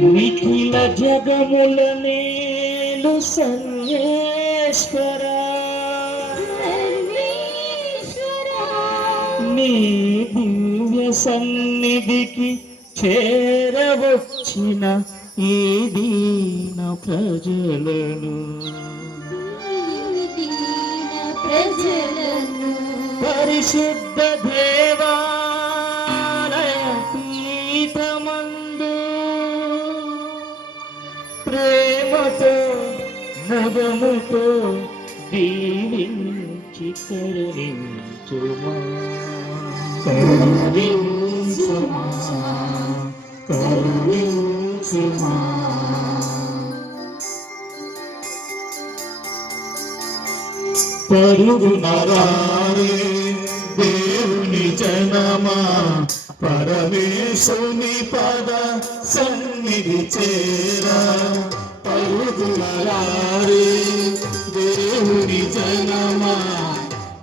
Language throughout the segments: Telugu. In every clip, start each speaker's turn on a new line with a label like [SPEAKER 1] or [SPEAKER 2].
[SPEAKER 1] నిఖిల జగముల నేలు సర్వేశ్వర నీ దివ్య సన్నిధికి చేరవచ్చిన ఈ దీన ప్రజలను. పరిశుద్ధ దేవాలయ ప్రేమతో ముదముతో దీవించి కరుణించుమా. కరుణించుమా. కరుణించుమా. పరుగు దేవుని జనమా. పరమేశుని పద సన్నిధి చేరా. పరుగు దేవుని జనమా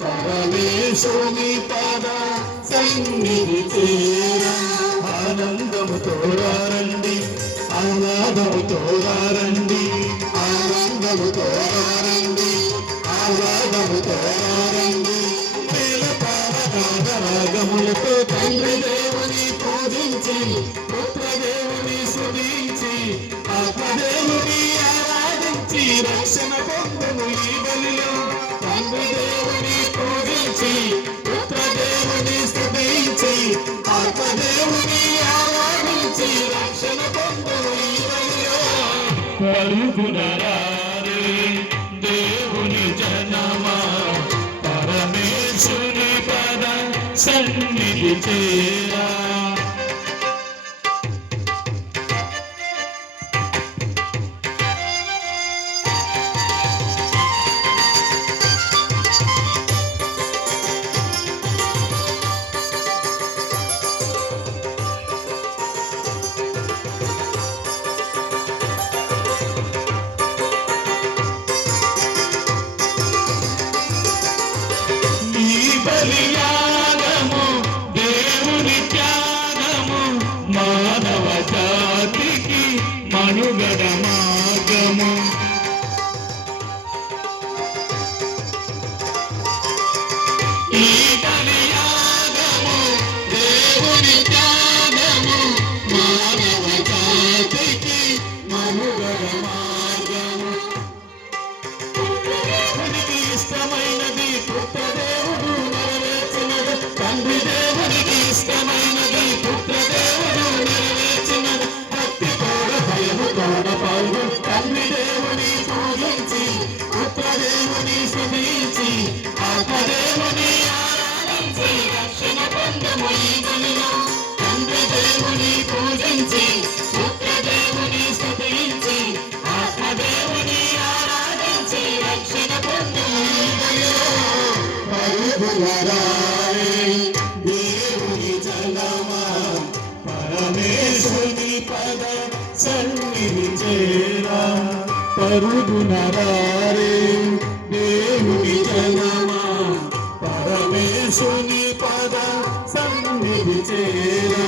[SPEAKER 1] పరమేశ్వరి పద సన్నిధి చేరా. ఆనందముతో రండి ఆహ్లాదముతో రండి ఆనందముతో రండి ఆహ్లాదముతో రండి రాగములతో తండ్రి దేవుని పూజించి పుత్రదేవుని దేవుని సుధించి ఆత్మదేవుని రక్షణ పొందును ఈ బలిలో. తండ్రి దేవుని పూజించి పుత్ర దేవుని స్తుతించి ఆత్మదేవుని ఆరాధించి రక్షణ పొందును ఈ బలిలో. పరుగునరారే దేవుని జనమా పరమేశ్వరి పద సన్నిధి చేరా. మార్గము ఇష్టమైనది పుత్రదేవుడు తండ్రి దేవునికి ఇష్టమైనది పుత్రదేవుడు తండ్రి దేవుని పూజించి పుత్ర దేవుని స్తుతించి ఆత్మ దేవుని ఆరాధించి రక్షణ పొందము ఈ బలిలో తండ్రి దేవుని పూజించి పుత్ర దేవుని స్తుతించి ఆత్మ దేవుని ఆరాధించి రక్షణ పొందము ఈ బలిలో సన్నిధి చేరా పరుగునరారే దేవుని జనమా పరమేశ్వరి పద సన్నిధి చేరా